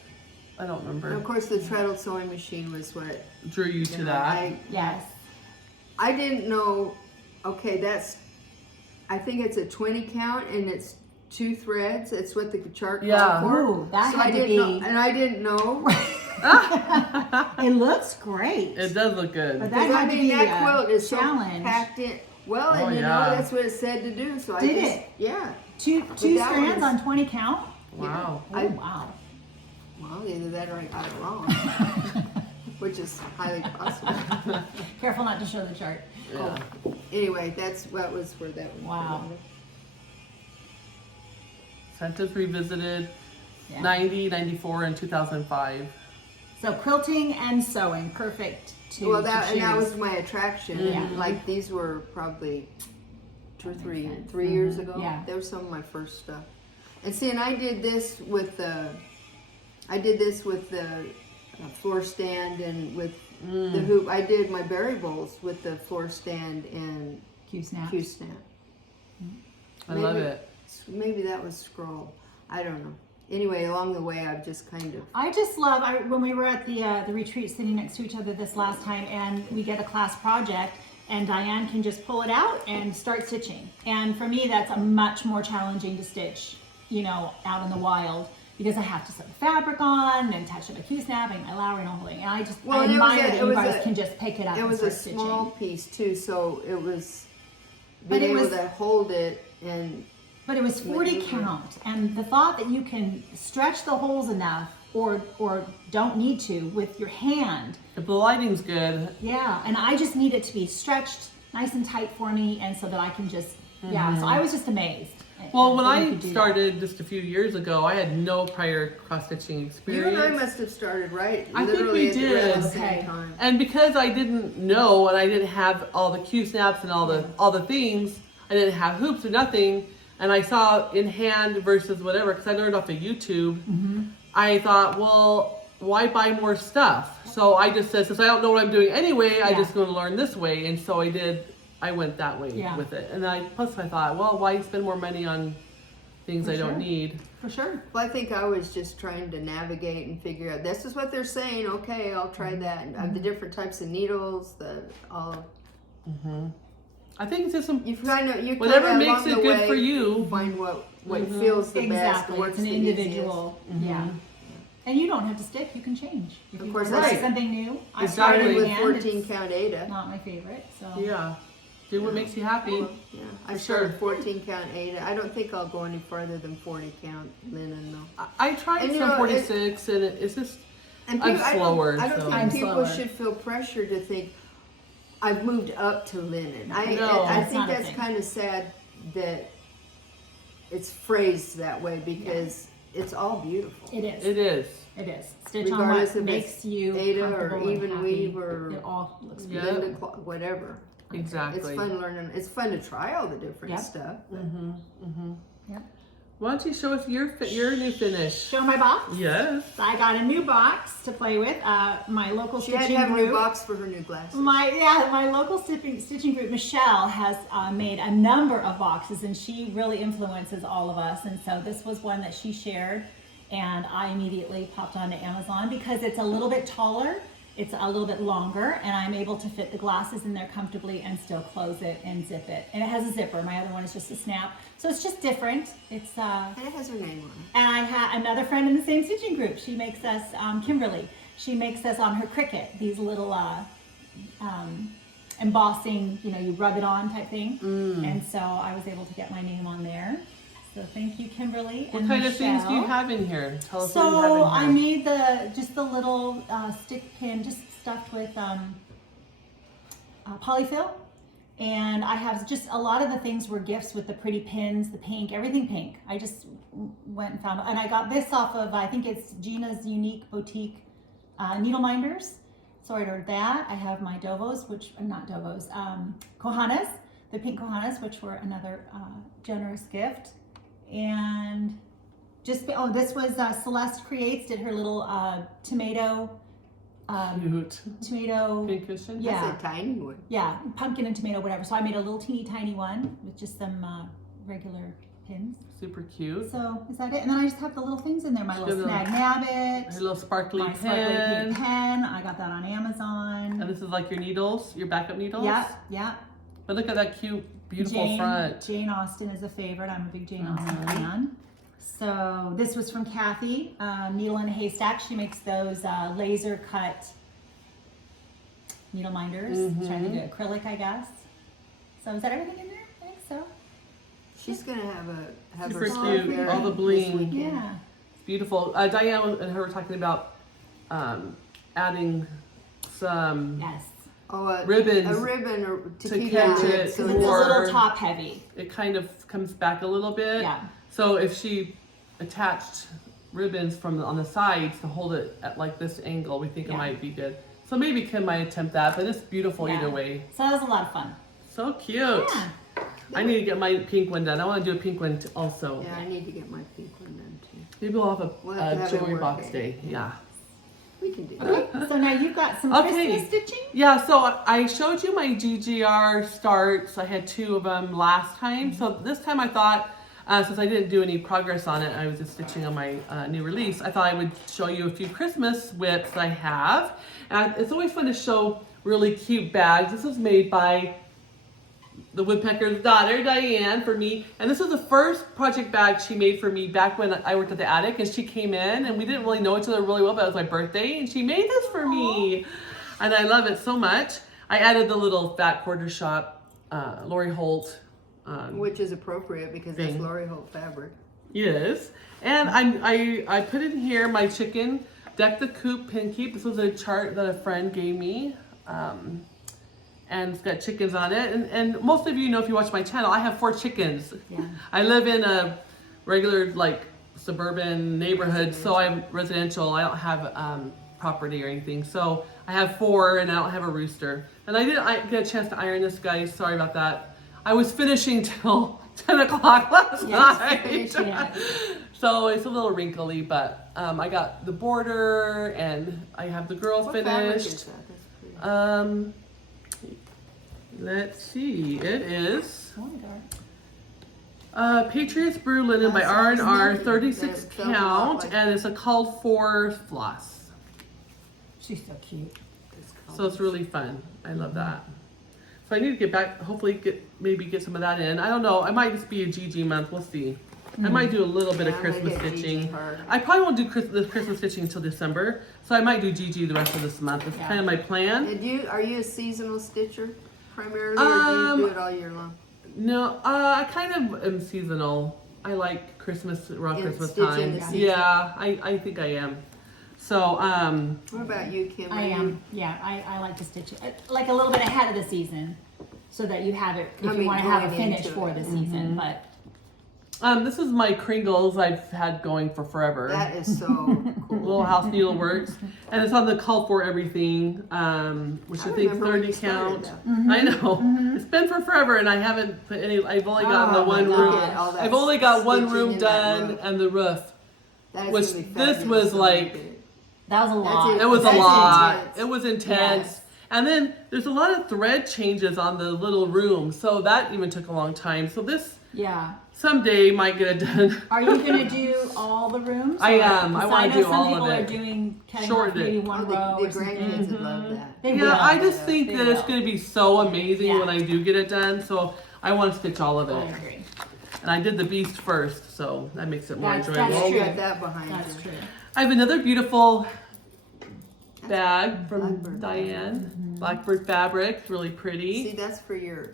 I don't And remember. of course, the treadle sewing machine was what Drew you to know, that. Yes. I didn't know. Okay, I think it's a 20 count and it's 2 threads. It's what the chart Yeah. called for. Ooh, that So had I to didn't be. know, and I didn't know. It looks great. It does look good. But that Because had I to mean, be that a quilt is challenge. so packed in. Well, Oh, and you yeah. know that's what it said to do. So I Did just it? yeah. Two that strands was- on 20 count. Wow. Oh, wow. Well, either that or I got it wrong, which is highly possible. Careful not to show the chart. Yeah. Anyway, that's what was for that one. Wow. Sentence Revisited, Yeah. 90, 94, and 2005. So quilting and sewing, perfect to Well, to that choose. was my attraction. Yeah. Like these were probably 2 or That 3 makes sense. 3 years ago. Yeah. They were some of my first stuff. And see, and I did this with the floor stand and with the hoop. I did my berry bowls with the floor stand and Q-snap. Q-snap. I love it. Maybe that was scroll. I don't know. Anyway, along the way, I've just kind of. I just love when we were at the retreat sitting next to each other this last time, and we get a class project, and Diane can just pull it out and start stitching. And for me, that's a much more challenging to stitch, out in the wild, because I have to sew the fabric on and touch up a Q-snap and my lowry and all the thing. And I just I and admire that it you was guys a- can just pick it up It and was start a stitching. small piece too, so it was But being it able was- to hold it and. But it was 40 count, and the thought that you can stretch the holes enough or don't need to with your hand. If the lighting's good, Yeah, and I just need it to be stretched nice and tight for me, and so that I can just, so I was just amazed. well, when that you I could do that. started just a few years ago, I had no prior cross-stitching You experience. and I must have started right. I think literally we at the did. same Okay. time. And because I didn't know and I didn't have all the Q-snaps and all the things, I didn't have hoops or nothing, and I saw in hand versus whatever, because I learned off of YouTube, I thought, well, why buy more stuff? So I just said, since I don't know what I'm doing anyway, I Yeah. just going to learn this way. And so I went that way Yeah. with it. And plus I thought, well, why spend more money on things For I don't sure. need? For sure. Well, I think I was just trying to navigate and figure out. This is what they're saying. Okay, I'll try that. And the different types of needles, I think it's just some, you kind of whatever makes along it the good way, for you. Find what feels the best, Exactly. works It's an the individual. Yeah. And you don't have to stick. You can change. If Of you course, want to right. try something new. I Exactly. started easiest. With hand. 14 It's count Ada. not my favorite. So Yeah. Do what makes you happy. Yeah, I For started sure. 14 count Ada. I don't think I'll go any farther than 40 count linen though. I tried And you some know, 46 and it's just, And I'm people, slower, I don't so- think I'm people slower. should feel pressure to think I've moved up to linen. No, I that's think not a that's thing. kind of sad that it's phrased that way because it's all beautiful. it is. it is. It is. Stitch on Regardless what if makes it's you Ada or comfortable and even happy. weave or It all looks Yeah. good. Linda whatever. Exactly. It's fun learning. It's fun to try all the different Yep. stuff. Yep. Why don't you show us your new finish? Show my box. Yes. I got a new box to play with. My local She had stitching to have a group. new box for her new glasses. My local stitching group, Michelle, has made a number of boxes, and she really influences all of us. And so this was one that she shared, and I immediately popped onto Amazon because it's a little bit taller, it's a little bit longer, and I'm able to fit the glasses in there comfortably and still close it and zip it. And it has a zipper. My other one is just a snap, so it's just different. It's And it has her name on it. And I had another friend in the same stitching group. She makes us, Kimberly, she makes us on her Cricut, these little embossing, you rub it on type thing. And so I was able to get my name on there. So thank you, Kimberly. What and kind of things do you Michelle. have in here? Tell us what you have So in I here. made just the little stick pin, just stuffed with polyfill. And I have just a lot of the things were gifts with the pretty pins, the pink, everything pink. I just went and found, and I got this off of, I think it's Gina's Unique Boutique Needle Minders. So I ordered that. I have my Dovos, Kohanas, the pink Kohanas, which were another generous gift. And this was Celeste Creates, did her little tomato Cute. tomato. Pincushion? Yeah. That's a tiny one. Yeah, pumpkin and tomato, whatever. So I made a little teeny tiny one with just some regular pins. Super cute. So is that it? And then I just have the little things in there. My little Good snag nabbit. Her little sparkly My pen. sparkly pink pen. I got that on Amazon. And this is like your needles, your backup needles? Yeah, yeah. But look at that cute, beautiful front. Jane Austen is a favorite. I'm a big Jane Austen fan. So this was from Kathy, Needle in a Haystack. She makes those laser cut needle minders. Trying to do acrylic, I guess. So is that everything in there? I think so. She's gonna have Super her cute. there All the this bling. weekend. Yeah. Beautiful. Diane and her were talking about adding some Yes. Oh, ribbons a ribbon to keep catch it. it So Because it's a Or- little top heavy. it kind of comes back a little bit. Yeah. So if she attached ribbons from on the sides to hold it at like this angle, we think it Yeah. might be good. So maybe Kim might attempt that, but it's beautiful Yeah. either way. So that was a lot of fun. So cute. Yeah. I need to get my pink one done. I want to do a pink one also. Yeah, I need to get my pink one done too. Maybe we'll have We'll have to have a jewelry work box day. day. Yeah. We can do that. Okay, so now you've got some Okay. Christmas stitching? Yeah, so I showed you my GGR starts. I had 2 of them last time. So this time I thought, since I didn't do any progress on it, I was just stitching on my new release. I thought I would show you a few Christmas whips I have. And it's always fun to show really cute bags. This was made by the Woodpecker's daughter, Diane, for me. And this was the first project bag she made for me back when I worked at the attic. And she came in and we didn't really know each other really well, but it was my birthday. And she made this for me. And I love it so much. I added the little fat quarter shop, Lori Holt. Which is appropriate because it's Thing. Lori Holt fabric. Yes. And I put in here my chicken Deck the Coop pin keep. This was a chart that a friend gave me. And it's got chickens on it. And most of you know if you watch my channel, I have 4 chickens. Yeah. I live in a regular like suburban neighborhood, so I'm residential. I don't have property or anything. So I have 4 and I don't have a rooster. And I didn't get a chance to iron this, guys. Sorry about that. I was finishing till 10 o'clock last night. Yeah. So it's a little wrinkly, but I got the border and I have the girl What fabric finished. is that? That's pretty. Let's see. It is Oh my God. Patriots Brew Linen by That sounds R&R, lovely. 36 That sounds a lot count, like- and it's a called for floss. She's so cute. So it's really fun. I love that. So I need to get back, hopefully maybe get some of that in. I don't know. I might just be a GG month. We'll see. I might do a little bit of Yeah, I'm gonna Christmas hit GG stitching. hard. I probably won't do the Christmas stitching until December. So I might do GG the rest of this month. That's Yeah. kind of my plan. And are you a seasonal stitcher primarily, or do you do it all year long? No, I kind of am seasonal. I like Christmas, around Yeah, Christmas stitch in time. the season. Yeah, I think I am. So, What about you, Kim? I am. Yeah, I like to stitch it like a little bit ahead of the season, so that you have it if I you mean, want to have a going finish into for it. the season. But this is my Kringles I've had going for forever. That is so cool. Little House Needleworks, and it's on the call for everything, which I think remember when 30 you started count. that. I know it's been for forever, and I haven't put any. I've only gotten the Oh, one my room. gosh. All that I've only got one stitching room in that done roof. and the roof. That is which gonna be this fabulous was when you like- get it. that was a lot. it. It was a That's lot. intense. It was intense. Yes. And then there's a lot of thread changes on the little room, so that even took a long time. So this Yeah. someday might get it done. Are you gonna do all the rooms? I Or- am. I 'cause wanna know do some all of people it. are doing cutting Shorten off maybe it. one Oh, row the or something. grandkids would love that. They Yeah, will. I just think They that it's will. going to be so amazing Yeah. when I do get it done. So I want to stitch all of I it. agree. And I did the beast first, so that makes it more That's enjoyable. Well, you true. got that behind That's you. true. I have another beautiful bag from Blackbird. Diane. Blackbird fabric, really pretty. See, that's for your.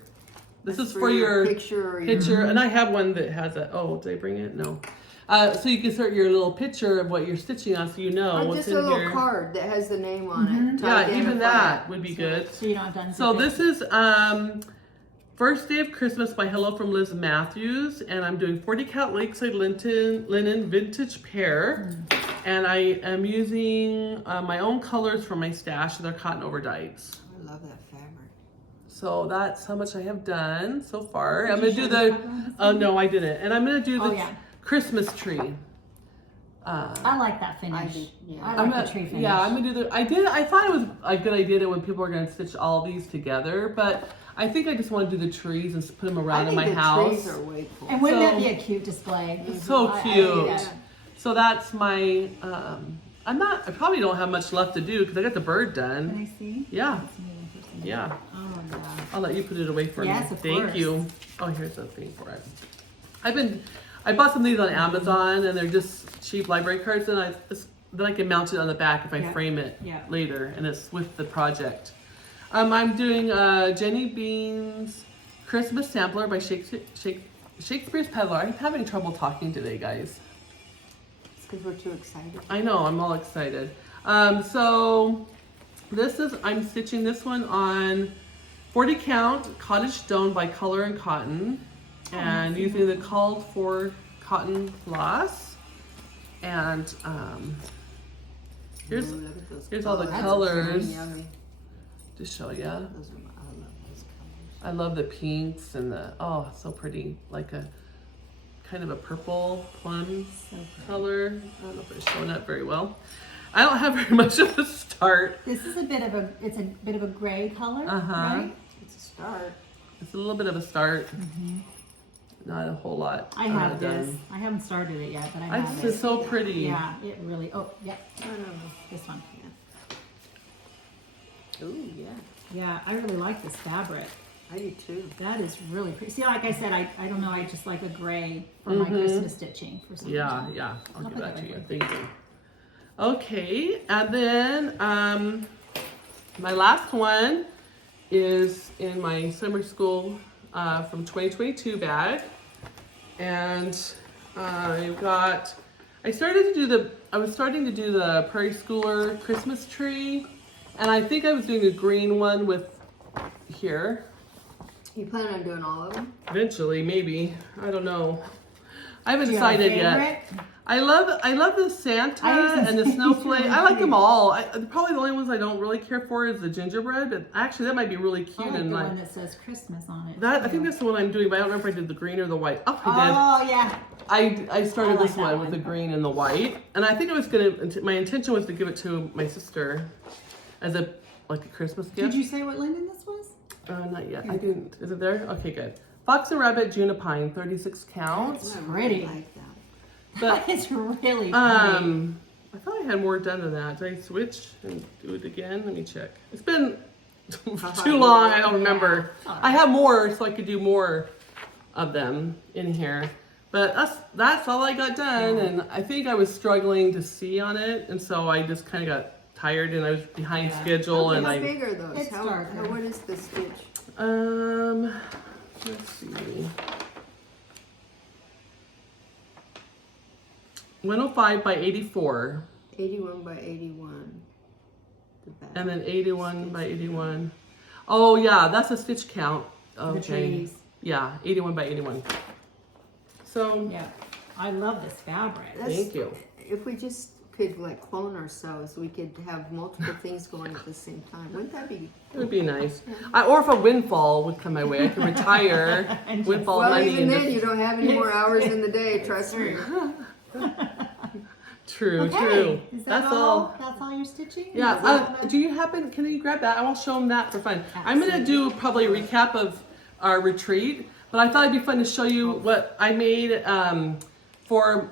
This that's is for your picture. Or picture, Your, and I have one that has a. Oh, did I bring it? No. So you can start your little picture of what you're stitching on, so you know or what's just in a little here. card that has the name on it. to Yeah, identify even it. that would be good. So you don't have done. So this is First Day of Christmas by Hello from Liz Matthews, and I'm doing 40 count Lakeside linen vintage pair, and I am using my own colors from my stash. They're cotton overdyes. I love that fabric. So that's how much I have done so far. Did I'm you gonna do show the. the cover on this Oh no, I didn't. And I'm gonna do the Oh, yeah. Christmas tree. I like that finish. I do, yeah. I like the tree finish. Yeah, I'm gonna do the. I thought it was a good idea when people are gonna stitch all these together, but I think I just want to do the trees and put them around in my house. Trees are way cool. And wouldn't that So- be a cute display? So cute. yeah. So that's my. I probably don't have much left to do because I got the bird Can done. I see? Yeah, Let's see if I can- yeah. Oh, yeah. I'll let you put it away for me. Yes, of Thank course. you. Oh, here's the thing for it. I bought some of these on Amazon and they're just cheap library cards and then I can mount it on the back if I Yeah. frame it Yeah. later and it's with the project. I'm doing Jenny Bean's Christmas Sampler by Shakespeare's Peddler. I'm having trouble talking today, guys. It's because we're too excited. I know, I'm all excited. So I'm stitching this one on 40 count cottage stone by Color and Cotton and using the called for cotton floss. And here's Ooh, look at those here's all the That's colors. yummy. to show you. Those are, I love those colors. I love the pinks and so pretty, like a kind of a purple plum color. I don't know if it's showing up very well. I don't have very much of a start. This is a bit of a gray color, Uh-huh. right? It's a start. It's a little bit of a start. Not a whole lot. I have done. this. I haven't started it yet, but I have It's it. just so pretty. Yeah, it really. Oh, yeah. I don't know. This one. Ooh, yeah. Yeah, I really like this fabric. I do too. That is really pretty. See, like I said, I don't know. I just like a gray for my Christmas stitching for some Yeah, reason. yeah. I'll I'll give put that that to you. right Thank you. Okay, and then my last one is in my summer school from 2022 bag, and I was starting to do the Prairie Schooler Christmas tree, and I think I was doing a green one with here. You plan on doing all of them? Eventually, maybe. I don't know. I haven't Do you have a decided yet. favorite? I love the Santa I have some and the Santa snowflake. really I like them pretty. all. Probably the only ones I don't really care for is the gingerbread, but actually that might be really cute. I like and the like one that says Christmas on it. that, I too. think that's the one I'm doing, but I don't remember if I did the green or the white. Oh, I Oh yeah. did. I started I like this that one with the one. green and the white, and I think I was gonna. My intention was to give it to my sister as a Christmas gift. Did you say what linden this was? Not yet. I didn't. Is it there? Okay, good. Fox and Rabbit Junipine, 36 count. I pretty. really like that. But It's really pretty. I thought I had more done than that. Did I switch and do it again? Let me check. It's been too long. I don't remember. Yeah. I have more, so I could do more of them in here. But that's all I got done, and I think I was struggling to see on it, and so I just kind of got tired, and I was behind Yeah. schedule, and How I big are those? It's darker. What is the stitch? let's see. 105 by 84. 81 by 81. The back. And then 81 by 81. Oh yeah, that's a stitch count. Okay. The trees. Yeah, 81 by 81. So Yeah. I love this fabric. thank you. If we just could like clone ourselves, we could have multiple things going at the same time. Wouldn't that be? It would be nice. Or if a windfall would come my way, I could retire And just- windfall Well, money. even and then, just- you don't have any more hours in the day. Trust me. True, Okay. true. Is that That's all? That's all you're stitching? Yeah. Is that all that- Do you happen? Can you grab that? I will show them that for fun. I'm gonna Absolutely. do probably a recap of our retreat, but I thought it'd be fun to show you what I made for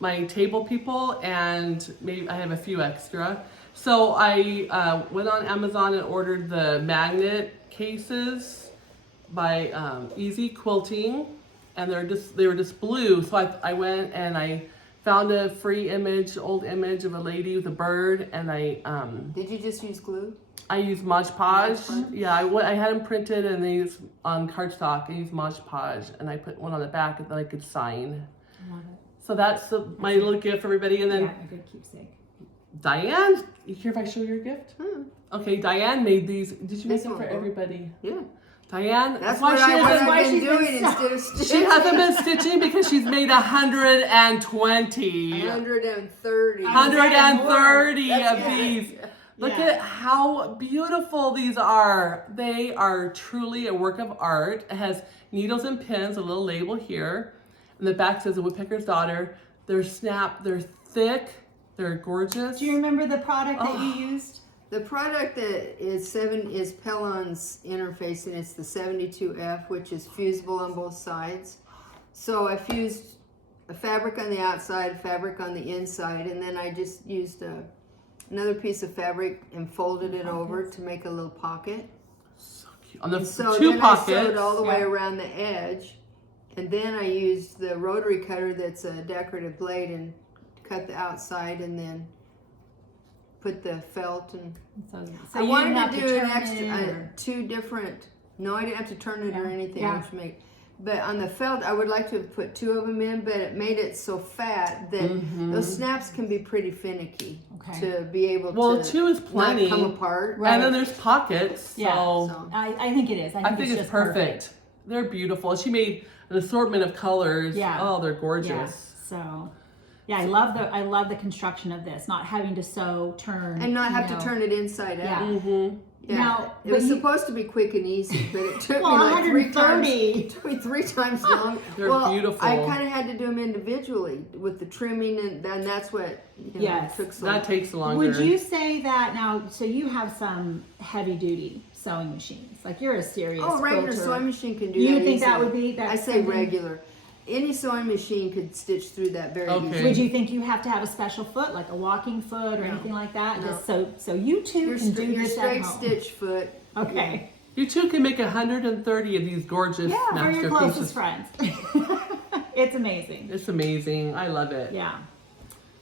my table people, and maybe I have a few extra. So I went on Amazon and ordered the magnet cases by Easy Quilting, and they were just blue. So I went and I found a free old image of a lady with a bird, and Did you just use glue? I used Mod Podge. Yeah, I had them printed and they used on cardstock. I used Mod Podge, and I put one on the back that I could sign. I love it. So that's my little gift for everybody. And then Yeah, a good keepsake. Diane, you care if I show your gift? Okay, Diane made these. Did you make This them for one. everybody? Yeah. Diane, That's why what she I've hasn't, been doing instead of she stitching. hasn't been stitching because she's made 120. 130. 130 That's of good. these. Look Yeah. at how beautiful these are. They are truly a work of art. It has needles and pins, a little label here. And the back says the Woodpecker's daughter. They're thick. They're gorgeous. Do you remember the product that you used? The product that is Pellon's interface, and it's the 72F, which is fusible on both sides. So I fused a fabric on the outside, fabric on the inside, and then I just used another piece of fabric and folded it over to make a little pocket. So cute. On the So two then pockets. I sewed all the way around the edge, and then I used the rotary cutter that's a decorative blade and cut the outside, and then put the felt and. So I you wanted didn't to have do an turn extra, it, or- two different. No, I didn't have to turn it or anything, Yeah. which made. But on the felt, I would like to have put two of them in, but it made it so fat that those snaps can be pretty finicky to be able Well, to two is plenty. not come apart. Right. And then there's pockets. Yeah. So I think it is. I think, it's just perfect. They're beautiful. She made an assortment of colors. Yeah. Oh, they're gorgeous. Yeah. So, yeah, I love the construction of this. Not having to sew, turn, And not have to turn it inside out. Mm-hmm. Yeah. Now, it was but you- supposed to be quick and easy, but it took Well, me like 130. It took me three times long. They're well, beautiful. I kind of had to do them individually with the trimming, and that's what Yes. took so That takes longer. Would you say that now? So you have some heavy duty sewing machines. Like you're a serious. Oh, a regular quilter. sewing machine can do You that think that easily. would be that? I say something- regular. Any sewing machine could stitch through that very Okay. easily. Would you think you have to have a special foot, like a walking foot or No. anything like that? No. Just so you two Your, can do your this at straight home. stitch foot. Okay. You two can make 130 of these gorgeous Yeah, for your closest masterpieces. friends. It's amazing. It's amazing. I love it. Yeah.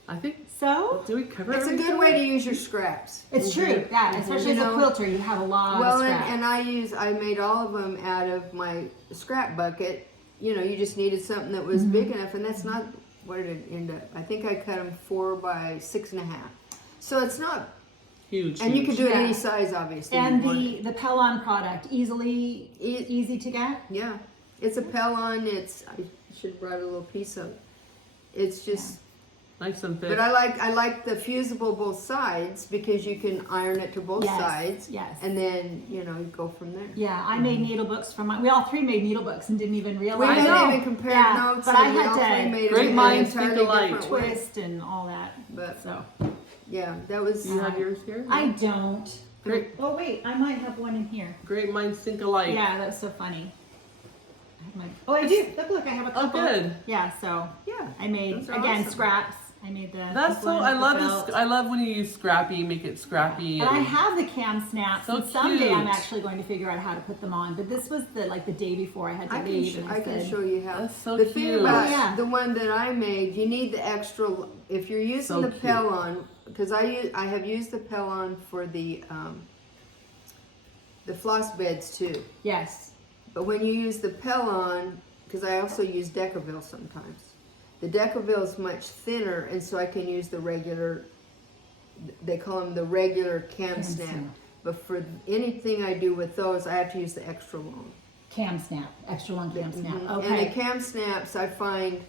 I think. So Do we cover It's a everything? good way to use your scraps. it's true. Yeah, especially You as a know, quilter, you have a lot Well, of and, scraps. I made all of them out of my scrap bucket. You know, you just needed something that was big enough, and that's not what it end up. I think I cut them 4 by 6.5. So it's not, Huge. and you can do it Yeah. any size, obviously. And you want. the Pellon product, easy to get. Yeah, it's a Pellon. I should have brought a little piece of it. It's just, Nice and thick. but I like the fusible both sides because you can iron it to both Yes, sides. yes. And then, you go from there. Yeah, I made needle books for we all three made needle books and didn't even realize. We I didn't know. even compare Yeah, notes. but I and we had all to- three made Great it in minds an entirely think alike. different way. Twist and all that. But So yeah, that was. Do you have yours here? I don't. Great. Oh wait, I might have one in here. Great minds think alike. Yeah, that's so funny. I have I do. Look, I have a Oh, couple. good. Yeah, so Yeah. I made Those are again awesome. scraps. I made the. That's this so. one, I the love belt. this. I love when you use scrappy, make it scrappy. And I have the cam snaps, So and someday I'm cute. actually going to figure out how to put them on. But this was the day before I had to I can, leave, and I can said, show you how. That's so the cute. thing about Oh, yeah. the one that I made, you need the extra. If you're using So the cute. Pellon, because I have used the Pellon for the floss beds too. yes, But when you use the Pellon, because I also use Decaville sometimes, the Decaville is much thinner, and so I can use the regular. They call them the regular cam snap. snap. But for anything I do with those, I have to use the extra long. cam snap, extra long cam snap. Mhm. Okay. And the cam snaps I find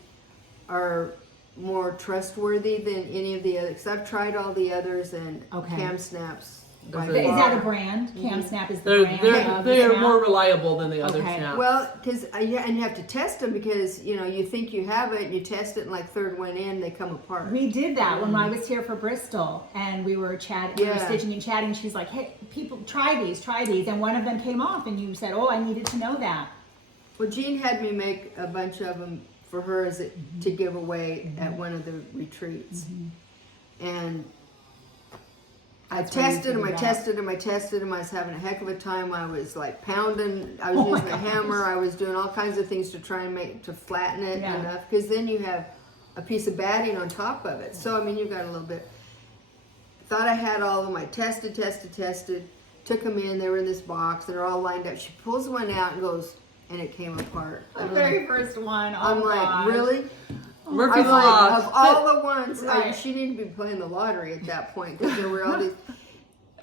are more trustworthy than any of the others. Because I've tried all the others, and Okay. cam snaps. By Is it- Is far- that a brand? Cam snap is the They're brand. they're of they're the snap? more reliable than the other Okay. snaps. Well, because yeah, and you have to test them because you think you have it, and you test it, and like third one in, they come apart. We did that when I was here for Bristol, and we were chatting, we were Yeah. stitching and chatting. She's like, "Hey, people, try these," and one of them came off, and you said, "Oh, I needed to know that." Well, Jean had me make a bunch of them for her to give away at one of the retreats, and I That's where you tested them. I figured out. tested them. I tested them. I was having a heck of a time. I was like pounding. I was Oh my using a hammer. I was doing all kinds of things to try and flatten it Yeah. enough, because then you have a piece of batting on top of it. So I mean, you've got a little bit. Thought I had all of them. I tested. Took them in. They were in this box. They're all lined up. She pulls one out and goes, and it came apart. The very first one. Oh I'm like, gosh. really? Murphy's I'm like, Law. of all the ones, Right. she needed to be playing the lottery at that point, because there were all these.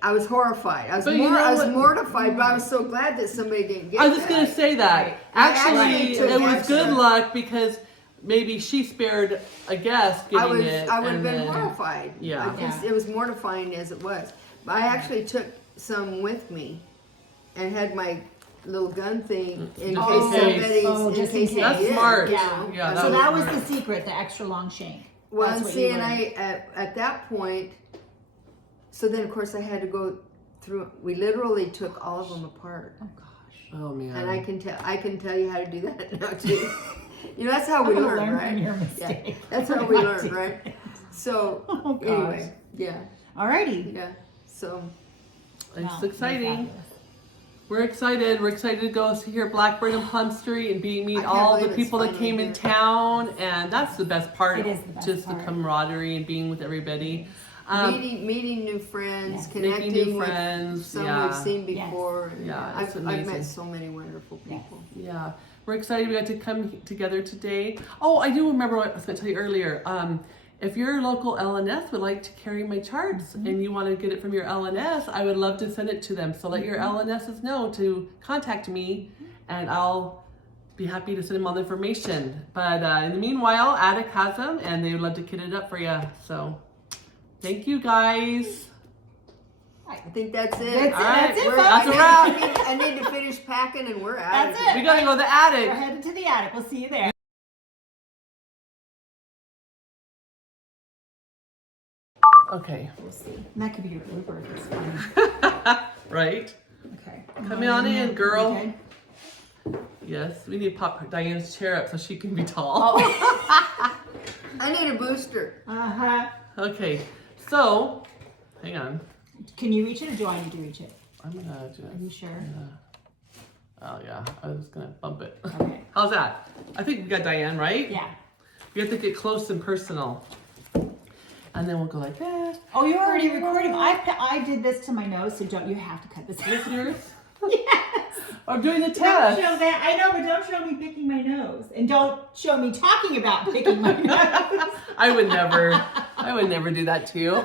I was horrified. I was But you know I was what? mortified, but I was so glad that somebody didn't get I was just that. gonna say that. Right. Actually, actually took it was extra. good luck because maybe she spared a guest getting it. I would have and been then- horrified. Yeah. It was mortifying as it was. But I actually took some with me, and had my little gun thing in Oh, case somebody's oh, just in case. That's did, smart. you Yeah. know. Yeah, So was that was smart. the secret, the extra long shank. Well, That's and what see, you and learned. at that point, so then of course I had to go through. We literally took all of them apart, Oh gosh. Oh man. and I can tell you how to do that now too. You know, that's how we learn, right? From your Yeah, mistake. that's how we learn, right? So Oh gosh. anyway, yeah, Alrighty. yeah. So It's Wow, exciting. fabulous. We're excited. We're excited to go see here Blackbird and Plum Street and I meet can't all the believe it's people that finally came in here. town. And that's the best part. It is the best just part. the camaraderie and being with everybody. meeting new friends, Yes. connecting Making new with friends, some yeah. we've seen Yes. before. and Yeah, it's I've amazing. met so many wonderful people. Yeah, we're excited we got to come together today. Oh, I do remember what I was going to tell you earlier. If your local LNS would like to carry my charts and you want to get it from your LNS, I would love to send it to them. So let your LNSs know to contact me and I'll be happy to send them all the information. But in the meanwhile, Attic has them and they would love to kit it up for you. So thank you guys. I think that's it. That's it, All right, that's it, we're- folks. that's a wrap. I need to finish packing and we're out That's of here. it. We gotta go to the We're attic. headed to the attic. We'll see you there. Okay. We'll see. And that could be your blooper if it's funny. Right? Okay. Come on in, girl. Okay. Yes, we need to pop Diane's chair up so she can be tall. Oh. I need a booster. Uh-huh. Okay, so, hang on. Can you reach it or do I need to reach it? I'm gonna just. Are you sure? Oh yeah, I was gonna bump it. Okay. How's that? I think we got Diane, right? Yeah. We have to get close and personal. And then we'll go like this. Oh, you're already recording. I did this to my nose, so don't you have to cut this out. Listeners, Yes. I'm doing the Don't test. show that. I know, but don't show me picking my nose, and don't show me talking about picking my nose. I would never do that to you.